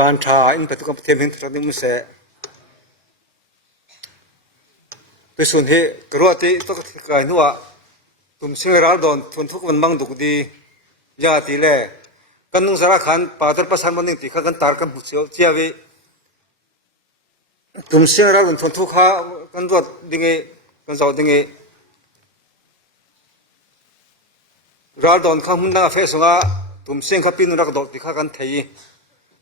จานชาอินไปตุกเทียมเห็นตอนนี้มุเสะไปส่วนที่กรัวที่ตุกการนัวตุ่มเชื่อราดอนทนทุกวันมังดุกดียาตีเล่กันนุ่งสารขันปาตรประสานมันนิ่งตีข้ากันตารกันหุเสียวเจียวีตุ่มเชื่อราดอนทนทุกข้ากันรวดดิ่งกันเจ้าดิ่งราดอนข้ามุ่งหน้าเฟสงาตุ่มเสียงข้าปีนรักดอกตีข้ากันไทย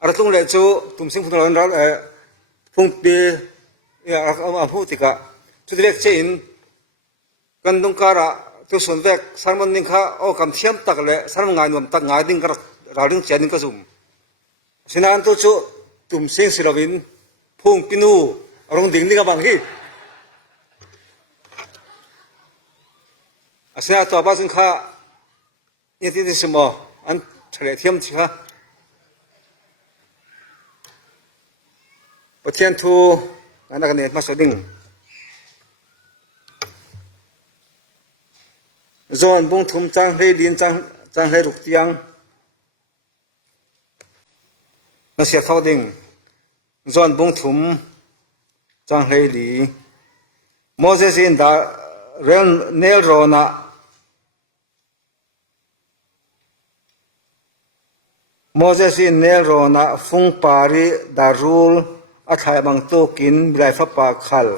อะไรตรงเลยจู่ตุ่มเสียงพุ่งรักพุ่งปีเอาพูดติกะทุกเรื่องเช่นกันตรงการะตัวส่วนแรกสารมันนิ่งข้าเอาคำเทียมตักเลยสารมันงานนวมตักงานดิ่งกระราดิ่งเจดิ่งกระซุ่มฉะนั้นตัวจู่ตุ่มเสียงศิลปินพุ่งปีนูอารมณ์ดิ่งนี่กับบางทีฉะนั้นตัวบ้านซึ่งข้าเนี่ยที่สมออันเฉลี่ยเทียมสิข้าประเทศทูอันนั้นกันเนี่ยมาสดิ้งจวนบุ้งทุ่มจังให้ดินจังให้ลุกเตียงนั่นเสียเท่าดิ้งจวนบุ้งทุ่มจังให้ดีโมเสสินดาเรนเนลโรนาโมเสสินเนลโรนาฟุงปารีดารูลอาทัยบางโตกินไร้ฟ้าปากขัล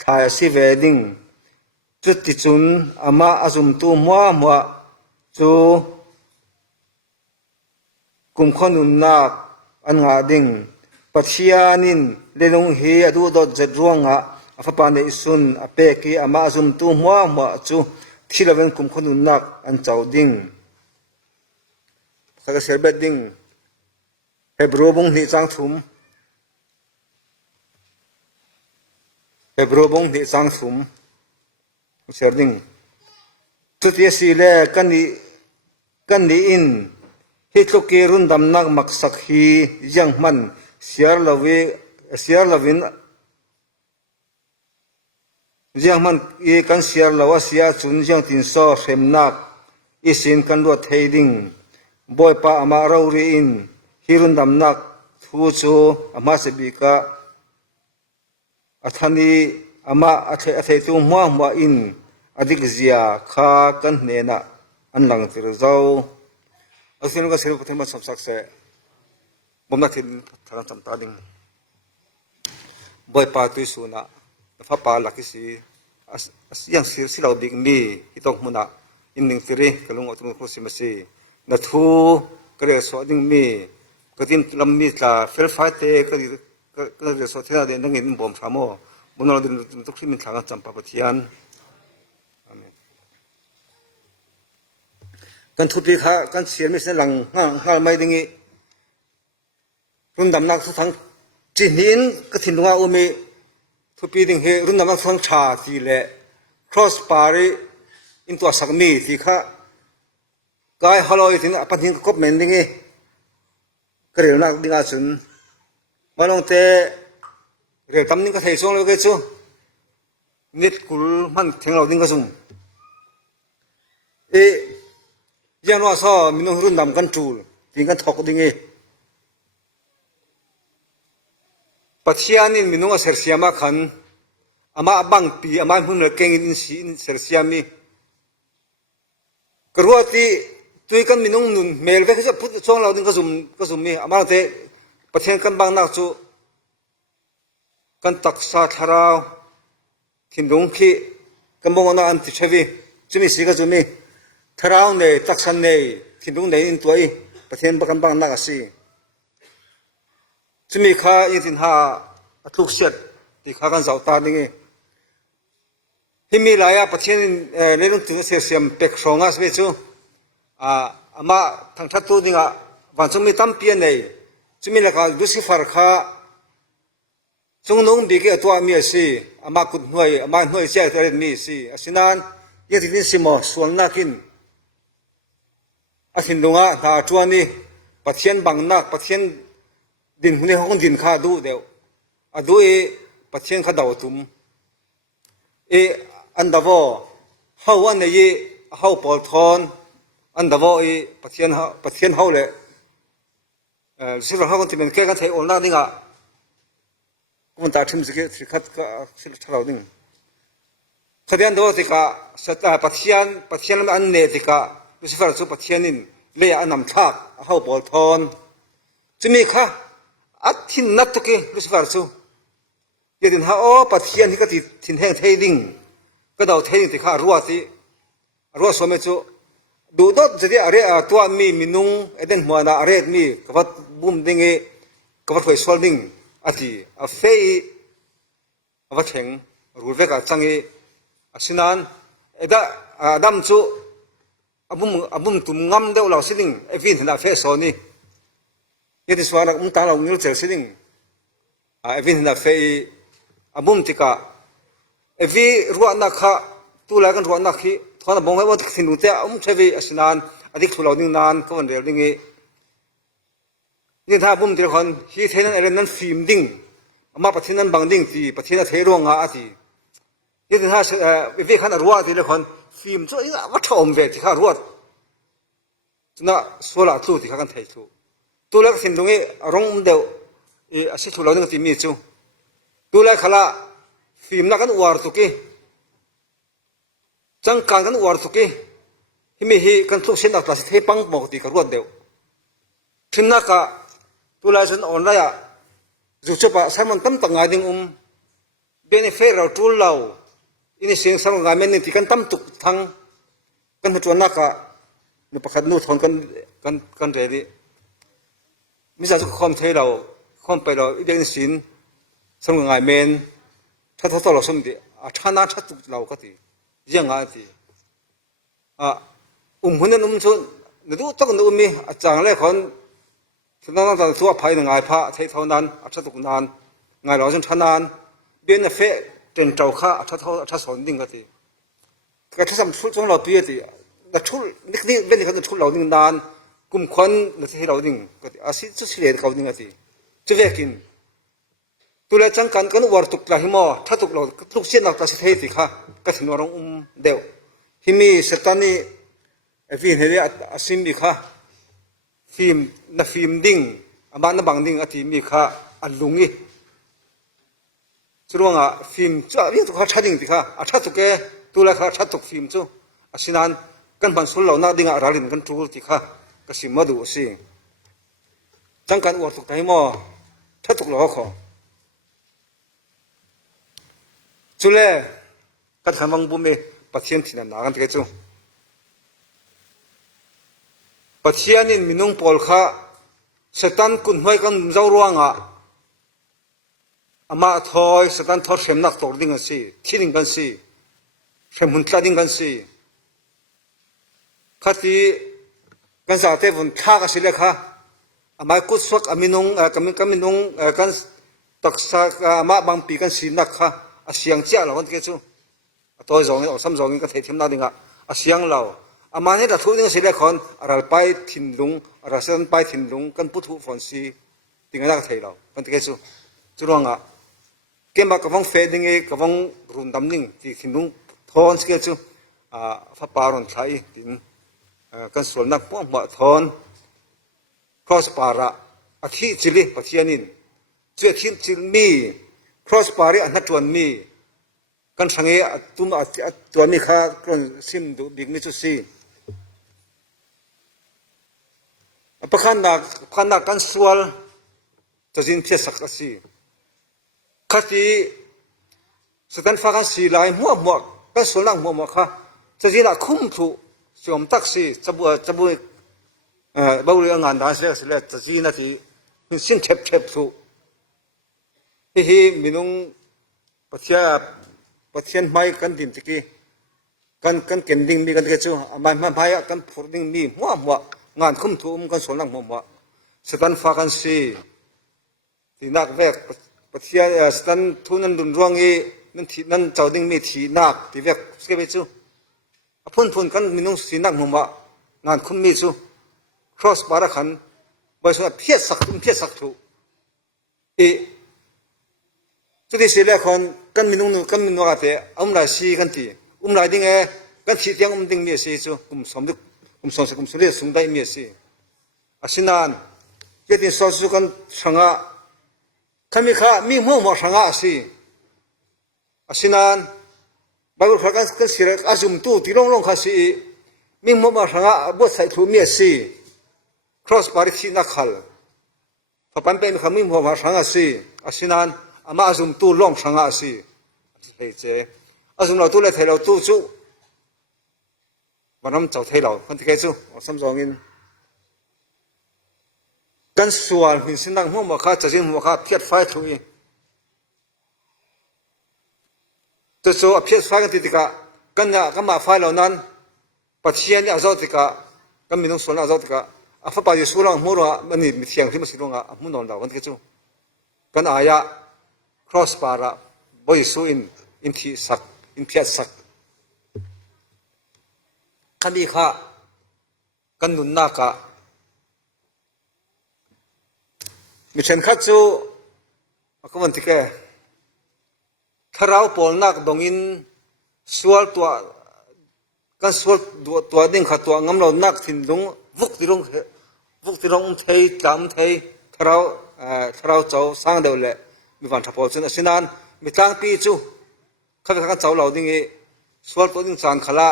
ทายสิเวดิงจุดที่จุนอามาอาซุมตูมัวจูกุมขนุนนักอันงาดิงปัจจัยนินเลนงเฮียดูดดเจ็ดร่วงอ่ะอาฟปานเอซุนอาเปกีอามาอาซุมตูมัวจูที่ละเวนกุมขนุนนักอันเจ้าดิงสักเสียเบ็ดดิงเฮบรูบงนิจังทุมเฮบรูบงนิจังทุมเสียดิ้งทุติยสีเล่กันนี้อินฮิตโลกีรุนดำนักมักสักฮียังมันเสียร์ลวินยังมันกันเสียร์ลวเสียจุนยังตินโซเข็มนักอิสินกันรวดเฮดิ้งบอยป้าอามาเราเรียนฮิรุนดำนักทูจูอามาเสบิกะอัฐานีอามาอัฐยตุมัวอินอดีกเสียข้ากันเนน่ะอันหลังที่เราเอาสิ่งก็สิ่งที่มันสับสนเสะบ่มนักที่ทางจำตาดิ่งบ่อยป่าตุยสุนะฟ้าป่าหลักสิยังสิเราบิ๊กมีที่ต้องมุนะอินหนึ่งที่รีกลุ่มอัตโนมัติมาสินัทูก็เรียกสอดิ่งมีก็ที่ลำมีตาเฟลไฟเตก็เรียกสอที่นั่นเองนั่งเงินบ่มสามโมบ่นเราดินทุกที่มันทางจำปาปะเทียนกันทุบดีข้ากันเสียไม่เสียหลังห้าไม่ดึงงี้รุ่นดำนักทุกทั้งจีนินก็ถิ่นตรงว่าอุมีทุบปีดึงเฮรุ่นดำนักทั้งชาทีเละ cross ปารีอินตัวสักมีที่ข้ากายฮัลโหลถึงปัจจุบันก็เหม็นดึงงี้ก็เรื่องนักดึงอาสุนมาลงเตะเรื่องตำนิ่งก็เทส่งเลยก็จู่นิดกุลมันถึงเราดึงก็สุ่มยังว่าซอมินรุ่นดำกันจูลถึงกันถกดิ่งปัจจัยนี้มินว่าเสียเสียมาขันอามาบังปีอามาหุ่นเก่งอินสีเสียเสียมีกรัวที่ตัวกันมินนุนเมลเวกจะพูดช่วงเราดิ่งก็สุ่มมีอามาเตปัจจัยกันบางนักจู่กันตักษาทาราวทินดงขี้กันบอกว่าอันที่เชวีจุมีสีก็จุมีทาราวเนี่ยตักษาเนี่ยทินดงเนี่ยอินตัวอีประเทศกันบางนักสิจุมีข้าอินทินหาทุกเสียดที่ข้ากันเจ้าตาดิ่งที่มีหลายประเทศในเรื่องถึงเสียมเป็กสองอ่ะสิจู่อามาทางทัดตัวดิ่งวันจุมีตั้มเปียนเนี่ยจุมีหลักดูสิฟาร์ข้าจงนุ่งดีกับตัวมีสิอามาคุดหน่วยอามาหน่วยเจ้าตัวเรนมีสิสินันยังที่นี่สิมอส่วนนักินอาทินดงะถ้าจวนนี้ปัจเจียนบางนักปัจเจียนดินหุ่นห้องดินข้าดูเดียวดูปัจเจียนข้าดาวตุ่มอันดาวเขาวันนี้เขาปอลทอนอันดาวปัจเจียนเขาเลย สิเราเขาก็ที่มันแค่กันไทยออนไลน์นี่ก็มันตัดทิ้งสิสิคัดก็สิเราเราดิ้งขยันดูสิกะสัตย์ปัจจัยมันอันเนี่ยสิกะรู้สึกว่าสุปัจจัยนี่เลี้ยอันนำทักเขาบอลทอนจะมีค่ะอัดทิ้งนัดตุกี้รู้สึกว่าสุอย่างที่เขาปัจจัยที่ก็ทิ้งแห้งเทดิ้งก็เดาเทดิ้งสิค่ะรัวสมัยสุดูดจะได้อะไรตัวมีนุ่งเอ็นหัวน่ะอะไรมีกับว่าบุ้มดิ้งกับว่าถอยสวลดิ้งอันที่เฟย์ว่าเชงรู้เรื่องกับจังสินั้นดัมจูบุ้มตุ่มงำเดียวเราสิ่งวินน่ะเฟย์โซนี่ยันที่สวาระมุตาเราเนื้อเจอสิ่งวินน่ะเฟย์บุ้มติกาวิรัวนักข้าตัวแรกกันรัวนักขี้ทว่าบงให้ว่าสิ่งนู้นแต่ใช้วิสินั้นอดีตทุเราดิ้งนานก็วันเดียวดิ้งนี่ถ้าบุ้มที่คนที่เท่นั้นอะไรนั้นฟิล์มดิ้งมาประเทศนั้นบางดิ้งที่ประเทศนั้นเทร่วงอาทียี่สิบห้าวิธีการรัวที่ละคนฟิล์มช่วยวัดชมเวทีข้ารัวฉะนั้นส่วนละตัวที่ข้ากันไทยตัวแรกสิ่งตรงนี้ร้องเดียวอาศัยทุเราหนึ่งที่มีจู่ตัวแรกขละฟิล์มนักกันอวาร์ตุกี้จังการกันอวาร์ตุกี้ที่มีกันทุกสิ่งนักตัดสินปังบอกที่ข้ารัวเดียวถึงนักตัวแรกฉันออนไลน์จู่ๆปะสามันตั้มตั้งไงดิ้งเบนเฟอร์เราทุเราอินสิ่งสำคัญมันนี่ที่กันตั้มตุกทั้งกันมาจวนนักนุปขัดนู่ทนกันเรียดมิจฉาทุกคนเทเราคอมไปเราอีเดนสินสำคัญมันถ้าเราสมดีชนะชัดตุกเราก็ทียังไงทีคนนั้นชนดูต้องดูมีอาจารย์เลยคนฉะนั้นเราตัวภัยหนึ่งไงพระเท่านั้นชัดตุกนานไงเราจนชนะเบนเฟเจนเจ้าข้าถ้าสอนดิ้งก็ทีก็ถ้าทำชุดของเราตัวทีแต่ชุดนี่เป็นคนชุดเราดิ้งนานกุมควันเราที่เราดิ้งก็ทีอาศัยชุดเสียเขาดิ้งก็ทีจะเวกินตัวเราจังกันวาร์ตุกลาหิมอถ้าตุกเราทุกเส้นเราตัดสินใจสิค่ะก็ถึงวารองเดียวที่มีสถานีฟิล์มเฮียอาศัยมีค่ะฟิล์มดิ้งอามันบางดิ้งอาทิมีค่ะอันลุงอีส่วนว่าฟิล์มจ้าวิ่งตุกชัดดิ้งสิค่ะชัดตุกตัวเราชัดตุกฟิล์มจู่อาศัยนั้นกันบันสุลเราหน้าดิ้งอะไรลินกันทุกสิค่ะก็สิมาดูสิจังกันวาร์ตุกลาหิมอชัดตุกเราขอจุเล่กัดขมังบุ้มปัจเจียนที่นั่นนากันที่จู่ปัจเจียนนี่มีนุ่งปอลข้าสตันกุนห้วยกันเจ้าร่วงอามาทอยสตันทอดเข็มนักตกดิ้งกันสิที่ดิ้งกันสิเข็มหุ่นตาดิ้งกันสิข้าที่กันจากเทพุนท่ากันสิเลยค่ะอามากุศลอามินุ่งกันนุ่งกันตักษาอามาบางปีกันสินักค่ะเสียงเจ้าเราคนที่จู่ตัวจงนี่ซ้ำจงนี่ก็เทียมนาดิ่งเสียงเราอามาเนี่ยถ้าทุกอย่างเสียคนอะไรไปถิ่นลุงอะไรเส้นไปถิ่นลุงกันพุทธฝนสีดิ่งนั่นก็เทียเราคนที่จู่จู่ร้องเกี่ยมกับวงเฟดดิ่งกับวงรุ่นดำดิ่งที่ถิ่นลุงทอนสิ่งจู่ฟ้าปารอนใช้ดิ่งกันส่วนนักป้องบ่ทอนครอสปาระอาทิจิลิปัจเจียนินเจ้าทิจิลมีcross pari anat tuan mi kan sange tum tuan mi kha kron sim du big mi chu si apakhan na kan sual chajin phe sak asi khati satan fa kan si lai mo kan solang mo kha chajina khum thu siom tak si chabu bauli angan da se le chajina ti sin thep thuที่มีนุ่งปัจจัยไม่กันดินตะกี้กันเก็บดิ่งมีกันตะกี้จู่มันพายกันผูกดิ่งมีหัวงานคุ้มทุ่มกันส่วนหลังหัวสตันฟ้ากันสีที่นักแวกปัจจัยสตันทุนนั้นดุนร่วงนั่นเจ้าดิ่งมีที่นักที่แวกสเก็บจู่พุ่นกันมีนุ่งสีนักหัวงานคุ้มมีจู่ cross บาร์ขันบริษัทเพียรสักถูจุดที่เสียคนกันมีนุ่งกันมีนุ่งอะไรลายสีกันทีลายดิ่งกันที่ยังดิ่งมีสีจู่กุมสมเด็จกุมสุริยสุงได้มีสีอาศินัน เจติสอสุกันสังะขมิข้ามีหัวหมอสังะสิอาศินันบางคนกันสิเรกอาจุมตูที่ลงข้าสิมีหัวหมอสังะบวชใส่ถุงเมียสิ cross ปาริสินักขัลพอปันเป็นขมิหัวหมอสังะสิอาศินันอามาอาจุมตูลงสังะสิเฮ้ยเจอาจุมเราตูเลยเทเราตูจูวันนั้นเจ้าเทเราคนที่เกจูสมจงินกันส่วนหินสินังหัวหมอข้าจะจินหัวข้าเพียรไฟถุยตัวโซ่เพียรไฟกันติดกะกันเนี่ยกันมาไฟเหล่านั้นปัจเจียนเนี่ยอาจจะติกะกันมีน้องส่วนอาจจะติกะอาฟ้าปาจิสุรังมัวละมันนี่มีเทียงที่มันสิลงอ่ะมุนนอนเราคนที่เกจูกันอายะ cross ปาระบอยสุอินที่สักอินเพียรสักขันดีข้ากันนุนนักะมิเช่นข้าจูก็มันที่แกถ้าเราปนนักดงอินสวลตัวกันสวลตัวดิ่งขัดตัวงั้นเรานักทิ้งลงวุกที่ลงเทยจำเทยถ้าเราเจ้าสร้างเดียวเลยมีวันทับพอซึ่งสินันมีตั้งปีจูข้าพเจ้าเจ้าเราดิ่งสวลตัวดิ่งจานขละ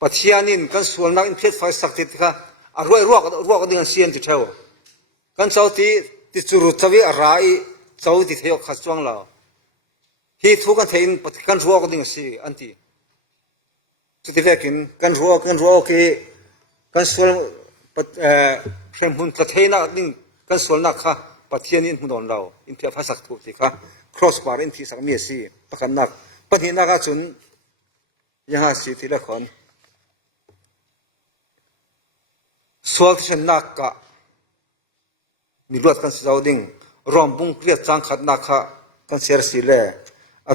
ปัจเจียนินกันส่วนนักอินเทอร์ไฟสักทีค่ะรวยรวกดิ่งเสียนจุดเท่ากันเจ้าที่จุรุตวิอะไรเจ้าที่เที่ยวขัดจวงเราที่ทุกกันเทียนกันรวกดิ่งสีอันที่สุดที่แรกินกันรวกที่กันส่วนเข็มหุ่นกระเทยนักดิ่งกันส่วนนักค่ะปัจเจียนินหุ่นเราอินเทอร์ไฟสักทุกทีค่ะ cross bar อินที่สักมีสีประกันนักปัจจุบันนักจุนยังหาสีที่ละคนสวดเช่นนักกะมีรวดกันสาวดิ่งรอมบุ้งเครียดจังขัดนักขะกันเสียสิเล่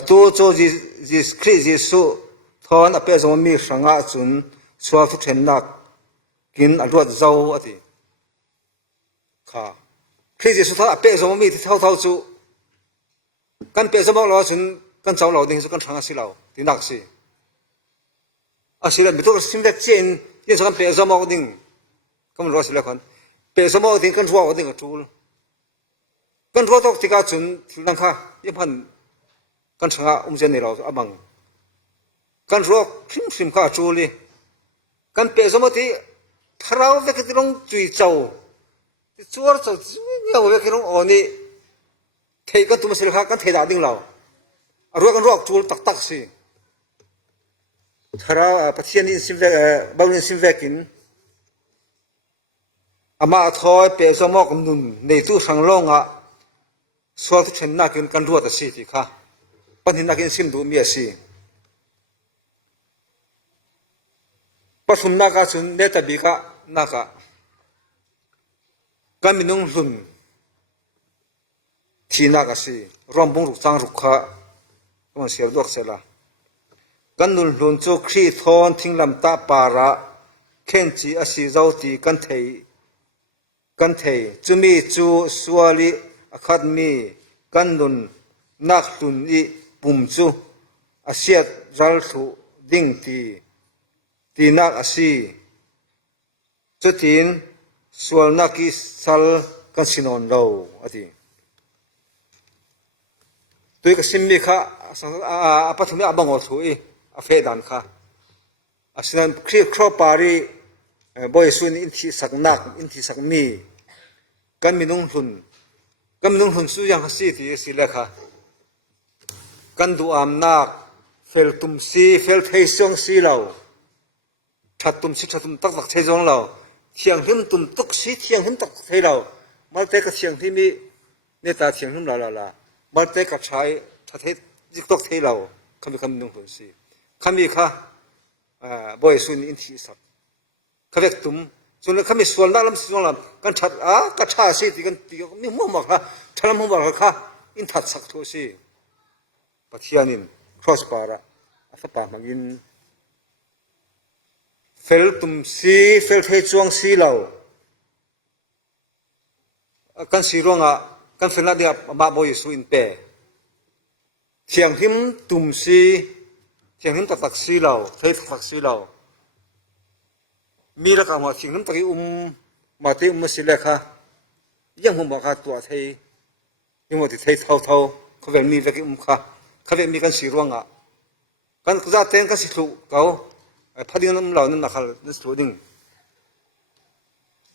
ตัวโจจิสคริสจิสุทอนอเปจมีสังอาจุนสวดเช่นนักกินรวดเจ้าอติค่ะคริสจิสุทอนอเปจมีที่เท่าจูกันเปจมเราจุนกันเจ้าเราดิ่งสุกันสังอาสิเราที่นักสิอาศิลปิตุสิมเด็กเจนยิ่งสุกันเปจมดิ่งก็มันรอสิละคนเปสมอถึงกันรัวถึงกับจูลกันรัวตกที่กาจุนที่นั่งค่ะยิ่งพันกันสังอาเจนนี่เราอบังกันรัวชิมข้าจูลีกันเปสมอที่ทาราวเวกที่ลงจุยเจ้าที่ชัวร์เจ้าเนี่ยเวกที่ลงอันนี้เทกันตุมสิละค่ะกันเทดาดิ่งเรารัวกันรัวจูลตักสิทาราวปัจจัยนี้สิมเวกบางนี้สิมเวกินอามาทอยเปสมอกนุนในตู้สังลงอ่ะสวดที่เช่นนักกันรัวตัดสิที่ค่ะปัญหานักสิมดูมีสิปัจจุบันนักจุนเนตบิกะนักกันมีนุ่งลุนที่นักสิรอมบุงรุกจังรุกค่ะมันเสียดวกเสียละกันนุนลุนจูครีทอนทิ้งลำตาปาระเข็นจีอสิเจ้าตีกันเทยกันเทยจุมีจูสวาลีอคาดมีกันนุนนักลุนอีปุ่มจูอาเซียรัลทุดิ่งตีนักอาศีจุดทินสวลนักอิสัลกันสินอนเราอดีตัวก็สิมีค่ะปัจจุบันอาบังอถุยอาเฟดันค่ะอาศัยนั้นครีครอบปารีบอยสุนอินทิสักนักอินทิสักมีกันมีนุ่งหุ่นสุยังสิที่สิเลค่ะกันดูอำนักเฟลตุมซีเฟลเทซองซีเราชัดตุมซีชัดตุมตักเทซองเราเทียงหิมตุมตุกซีเทียงหิมตักเทเรามาเตกับเทียงที่มีเนตาเทียงหิมเรามาเตกับชายชัดเทจิกตกเทเราคำนุ่งหุ่นซีคำมีค่ะบอยสุนอินทิสักขยักตุมส่วนคำมีส่วนนั้นลำส่วนนั้นกันชัดกันชาสิที่กันตีก็มีมั่วมากค่ะชาลมั่วมากค่ะอินทัดสักทุสิปัจจัยนิน cross bar อาสปามังอินเฟลตุมซีเฟลเทจวงซีเรากันสีรวงกันเฟลนัดเดียมาบอยสุอินเปเทียงหิมตุมซีเทียงหิมตักซีเราเทตักซีเรามีละกันว่าเทียงหิมตัก มาติมุสิเลค่ะยังผมบอกค่ะตัวไทยยังว่าที่ไทยเท่าเขาเป็นมีเวกิค่ะเขาเป็นมีกันสีร่วงอ่ะกันก็จะเต้นกันสิทุเขาพัดยังน้ำเหล่านั้นนะครับนั่นสุดดิ่ง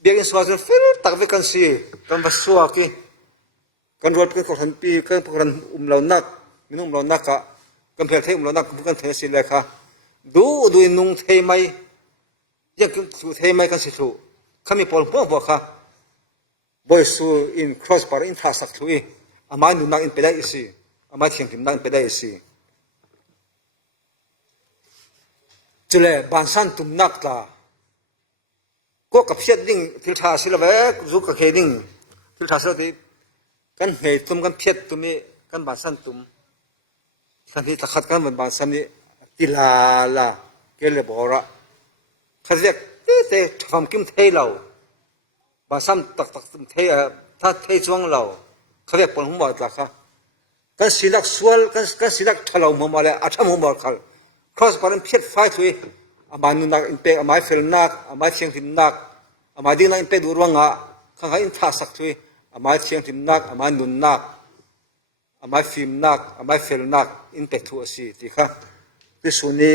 เบียงสวาสฟิลตักเวกันสีกันบัสวากีกันรวดกันคนปีกันพวกนั้นเหล่านักมีนุ่มเหล่านักอ่ะกันเพื่อไทยเหล่านักกันเทสิเลค่ะดูนุ่งไทยไหมยังกันสุไทยไหมกันสิทุข้ามีปอลพ่อบอกค่ะบอยสูอินครอสปาร์อินท่าสักทุยอามานุนักอินไปได้สิอามาเทียงถิ่นนักอินไปได้สิจุเลบานสันตุมนักตาก็กับเพียดดิ่งทิลทาสิละเวกรุกกับเฮดิ่งทิลทาสิละที่กันเหตุตุมกันเพียดตุมีกันบานสันตุมกันที่ตะขัดกันบานสันนี้ติลาละเกลบอระขัดเรียกเตะทำกิมเทเราบานสันตักตุมเทถ้าเทจวงเราเขาเรียกปนหัวบอดละค่ะกันสิลักสวลกันสิลักทะเลาหมู่มาเลยอาชาหมู่บอดเขาcross ปารันเพียรไฟทุยอามานุนักอินเปอามาเฟลนักอามาเชียงทิมนักอามาดีนักอินเปดูรังอ่ะข้างในอินท่าสักทุยอามาเชียงทิมนักอามานุนักอามาฟิมนักอามาเฟลนักอินเปทัวสีที่ค่ะที่สุนี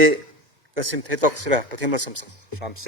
ก็สิมเทตอกสิละประเทศมันสมศักดิ์สามเส